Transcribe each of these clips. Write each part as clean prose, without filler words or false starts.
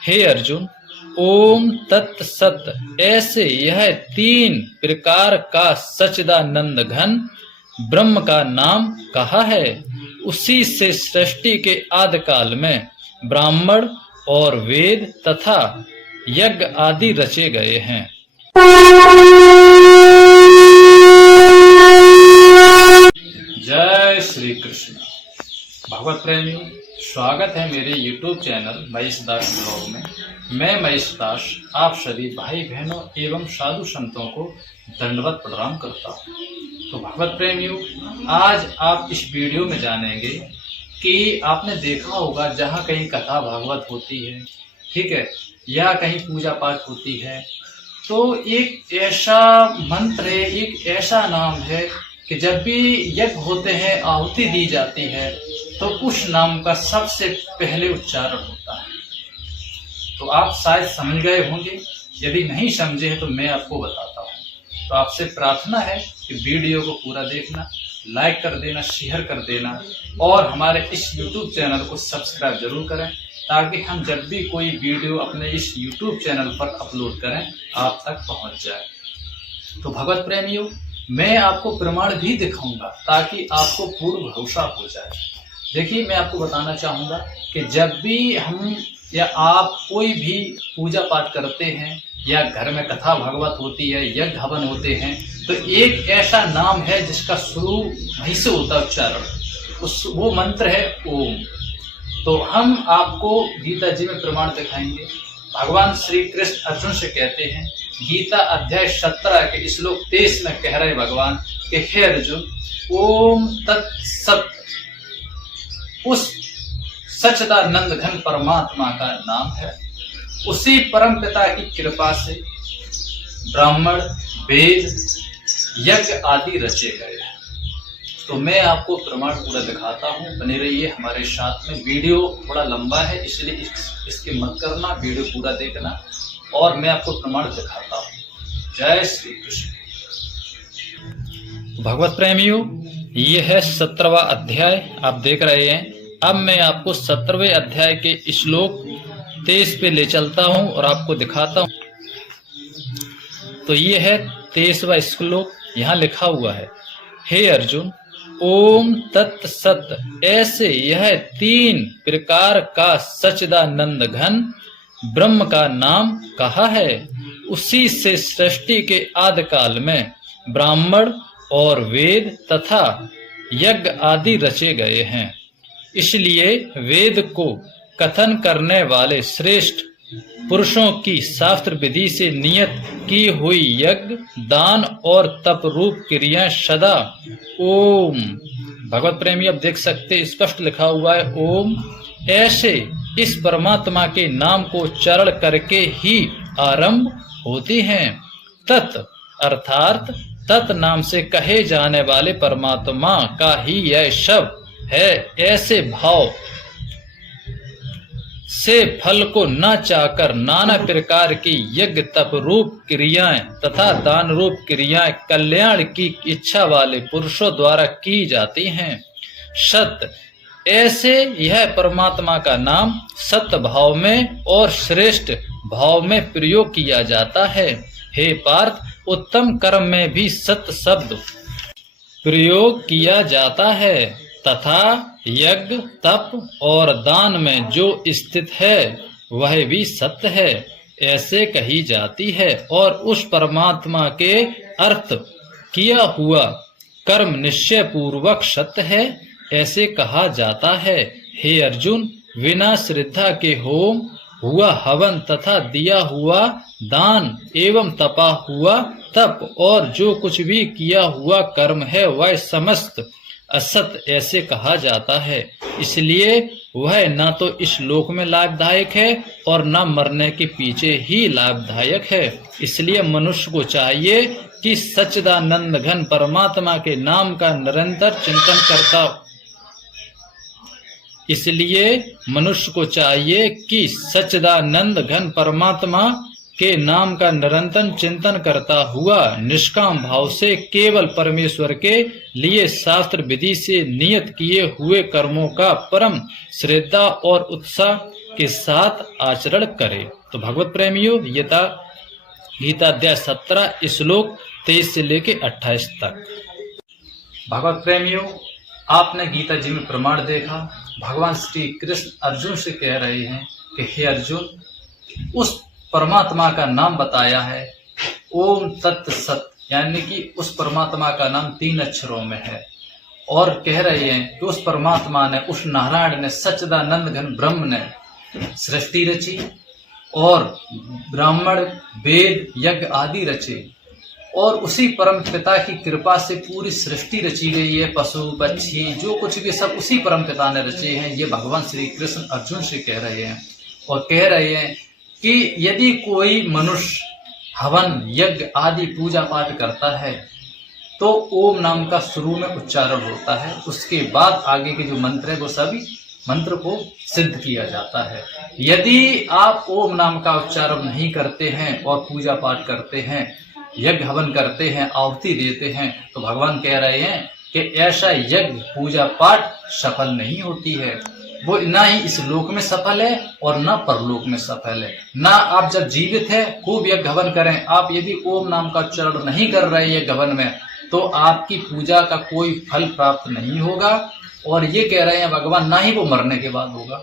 हे अर्जुन, ओम तत्सत ऐसे यह 3 प्रकार का सच्चिदानंद घन ब्रह्म का नाम कहा है। उसी से सृष्टि के आदि काल में ब्राह्मण और वेद तथा यज्ञ आदि रचे गए हैं। जय श्री कृष्ण। भगवत प्रेमियों, स्वागत है मेरे YouTube चैनल महेश दास ब्लॉग में। मैं महेश दास आप सभी भाई बहनों एवं साधु संतों को दंडवत प्रणाम करता हूँ। तो भगवत प्रेमियों, आज आप इस वीडियो में जानेंगे कि आपने देखा होगा जहाँ कहीं कथा भागवत होती है, ठीक है, या कहीं पूजा पाठ होती है, तो एक ऐसा मंत्र है, एक ऐसा नाम है कि जब भी यज्ञ होते हैं, आहुति दी जाती है, तो उस नाम का सबसे पहले उच्चारण होता है। तो आप शायद समझ गए होंगे, यदि नहीं समझे हैं तो मैं आपको बताता हूँ। तो आपसे प्रार्थना है कि वीडियो को पूरा देखना, लाइक कर देना, शेयर कर देना और हमारे इस YouTube चैनल को सब्सक्राइब जरूर करें, ताकि हम जब भी कोई वीडियो अपने इस YouTube चैनल पर अपलोड करें आप तक पहुंच जाए। तो भगवत प्रेमियों, मैं आपको प्रमाण भी दिखाऊंगा ताकि आपको पूर्ण भरोसा हो जाए। देखिए, मैं आपको बताना चाहूंगा कि जब भी हम या आप कोई भी पूजा पाठ करते हैं या घर में कथा भागवत होती है, यज्ञ हवन होते हैं, तो एक ऐसा नाम है जिसका शुरू वहीं से होता है उच्चारण, वो मंत्र है ओम। तो हम आपको गीता जी में प्रमाण दिखाएंगे। भगवान श्री कृष्ण अर्जुन से कहते हैं, गीता अध्याय 17 के श्लोक 23 में कह रहे भगवान कि हे अर्जुन, ओम तत्सत उस सच्चिदानंद घन परमात्मा का नाम है। उसी परम पिता की कृपा से ब्राह्मण, वेद, यज्ञ आदि रचे गए हैं। तो मैं आपको प्रमाण पूरा दिखाता हूँ, बने रहिए हमारे साथ में। वीडियो थोड़ा लंबा है, इसलिए इसके मत करना, वीडियो पूरा देखना और मैं आपको प्रमाण दिखाता हूँ। जय श्री कृष्ण। भगवत प्रेमियों, ये है 17वां अध्याय, आप देख रहे हैं। अब मैं आपको 17वें अध्याय के श्लोक 23 पे ले चलता हूँ और आपको दिखाता हूँ। तो ये है 23वां श्लोक, यहाँ लिखा हुआ है, हे अर्जुन, ओम तत्सत ऐसे यह 3 प्रकार का सच्चिदानंद घन ब्रह्म का नाम कहा है। उसी से सृष्टि के आदि काल में ब्राह्मण और वेद तथा यज्ञ आदि रचे गए हैं। इसलिए वेद को कथन करने वाले श्रेष्ठ पुरुषों की शास्त्र विधि से नियत की हुई यज्ञ, दान और तप रूप क्रियाएं सदा ओम। भगवत प्रेमी अब देख सकते, स्पष्ट लिखा हुआ है ओम। ऐसे इस परमात्मा के नाम को उच्चारण करके ही आरंभ होती हैं। तत् अर्थात तत् नाम से कहे जाने वाले परमात्मा का ही यह शब्द है। ऐसे भाव से फल को न चाहकर नाना प्रकार की यज्ञ, तप रूप क्रियाएं तथा दान रूप क्रियाएं कल्याण की इच्छा वाले पुरुषों द्वारा की जाती हैं। सत्य ऐसे यह परमात्मा का नाम सत्य भाव में और श्रेष्ठ भाव में प्रयोग किया जाता है। हे पार्थ, उत्तम कर्म में भी सत्य शब्द प्रयोग किया जाता है तथा यज्ञ, तप और दान में जो स्थित है वह भी सत्य है ऐसे कही जाती है। और उस परमात्मा के अर्थ किया हुआ कर्म निश्चय पूर्वक सत्य है ऐसे कहा जाता है। हे अर्जुन, बिना श्रद्धा के होम हुआ हवन तथा दिया हुआ दान एवं तपा हुआ तप और जो कुछ भी किया हुआ कर्म है वह समस्त असत ऐसे कहा जाता है। इसलिए वह न तो इस लोक में लाभदायक है और न मरने के पीछे ही लाभदायक है। इसलिए मनुष्य को चाहिए कि सच्चिदानंद घन परमात्मा के नाम का निरंतर चिंतन करता इसलिए मनुष्य को चाहिए कि सच्चिदानंद घन परमात्मा के नाम का निरंतर चिंतन करता हुआ निष्काम भाव से केवल परमेश्वर के लिए शास्त्र विधि से नियत किए हुए कर्मों का परम श्रद्धा और उत्साह के साथ आचरण करे। तो भगवत प्रेमियों, ये था गीता अध्याय 17 श्लोक 23 से लेके 28 तक। भगवत प्रेमियों, आपने गीता जी में प्रमाण देखा। भगवान श्री कृष्ण अर्जुन से कह रहे हैं कि हे अर्जुन, उस परमात्मा का नाम बताया है, ओम तत् सत, यानी कि उस परमात्मा का नाम 3 अक्षरों में है। और कह रहे हैं कि उस परमात्मा ने, उस नारायण ने, सच्चिदानंद घन ब्रह्म ने सृष्टि रची और ब्राह्मण, वेद, यज्ञ आदि रचे, और उसी परम पिता की कृपा से पूरी सृष्टि रची गई है। पशु पक्षी जो कुछ भी सब उसी परम पिता ने रचे हैं। ये भगवान श्री कृष्ण अर्जुन से कह रहे हैं और कह रहे हैं कि यदि कोई मनुष्य हवन, यज्ञ आदि पूजा पाठ करता है तो ओम नाम का शुरू में उच्चारण होता है। उसके बाद आगे के जो मंत्र है वो सभी मंत्र को सिद्ध किया जाता है। यदि आप ओम नाम का उच्चारण नहीं करते हैं और पूजा पाठ करते हैं, यज्ञ हवन करते हैं, आहुति देते हैं, तो भगवान कह रहे हैं कि ऐसा यज्ञ पूजा पाठ सफल नहीं होती है। वो ना ही इस लोक में सफल है और ना परलोक में सफल है। ना आप जब जीवित है खूब यज्ञ हवन करें, आप यदि ओम नाम का उच्चारण नहीं कर रहे हैं यज्ञ हवन में, तो आपकी पूजा का कोई फल प्राप्त नहीं होगा। और ये कह रहे हैं भगवान, ना ही वो मरने के बाद होगा।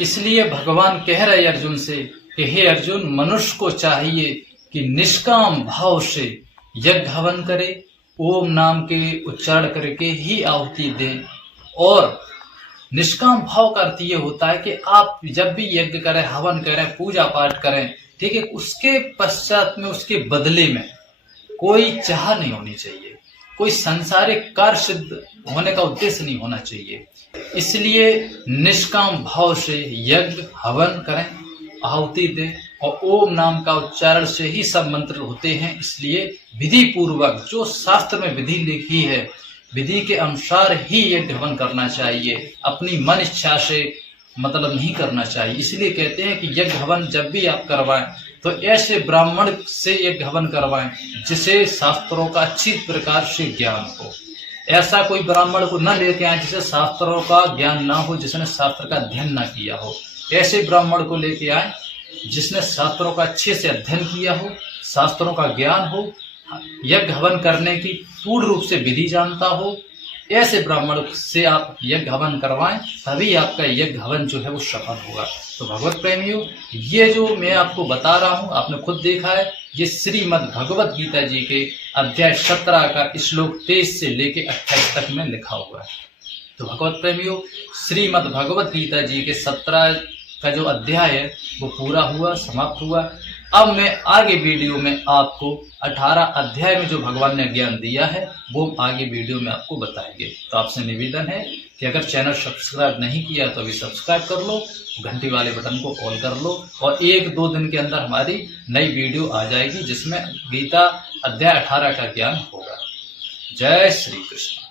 इसलिए भगवान कह रहे हैं अर्जुन से कि हे अर्जुन, मनुष्य को चाहिए कि निष्काम भाव से यज्ञ हवन करे, ओम नाम के उच्चारण करके ही आहुति दें। और निष्काम भाव का अर्थ ये होता है कि आप जब भी यज्ञ करें, हवन करें, पूजा पाठ करें, ठीक है, उसके पश्चात में, उसके बदले में कोई चाह नहीं होनी चाहिए, कोई सांसारिक कार्य सिद्ध होने का उद्देश्य नहीं होना चाहिए। इसलिए निष्काम भाव से यज्ञ हवन करें, आहुति दें, और ओम नाम का उच्चारण से ही सब मंत्र होते हैं। इसलिए विधि पूर्वक, जो शास्त्र में विधि लिखी है, विधि के अनुसार ही यज्ञ हवन करना चाहिए। अपनी मन इच्छा से मतलब नहीं करना चाहिए। इसलिए कहते हैं कि यज्ञ हवन जब भी आप करवाएं तो ऐसे ब्राह्मण से यज्ञ हवन करवाएं जिसे शास्त्रों का अच्छी प्रकार से ज्ञान हो। ऐसा कोई ब्राह्मण को न लेके आए जिसे शास्त्रों का ज्ञान ना हो, जिसने शास्त्र का अध्ययन न किया हो। ऐसे ब्राह्मण को लेके आए जिसने शास्त्रों का अच्छे से अध्ययन किया हो, शास्त्रों का ज्ञान हो, यज्ञ हवन करने की पूर्ण रूप से विधि जानता हो। ऐसे ब्राह्मण से आप यज्ञ हवन करवाएं, तभी आपका यज्ञ हवन जो है वो सफल होगा। तो भगवत प्रेमियों, ये जो मैं आपको बता रहा हूँ, आपने खुद देखा है, ये श्रीमद् भगवत गीता जी के अध्याय 17 का श्लोक 23 से लेके 28 तक में लिखा हुआ है। तो भगवत प्रेमियों, श्रीमद् भगवत गीता जी के 17 का जो अध्याय है वो पूरा हुआ, समाप्त हुआ। अब मैं आगे वीडियो में आपको 18 अध्याय में जो भगवान ने ज्ञान दिया है वो आगे वीडियो में आपको बताएंगे। तो आपसे निवेदन है कि अगर चैनल सब्सक्राइब नहीं किया तो अभी सब्सक्राइब कर लो, घंटी वाले बटन को ऑल कर लो, और 1-2 दिन के अंदर हमारी नई वीडियो आ जाएगी जिसमें गीता अध्याय 18 का ज्ञान होगा। जय श्री कृष्ण।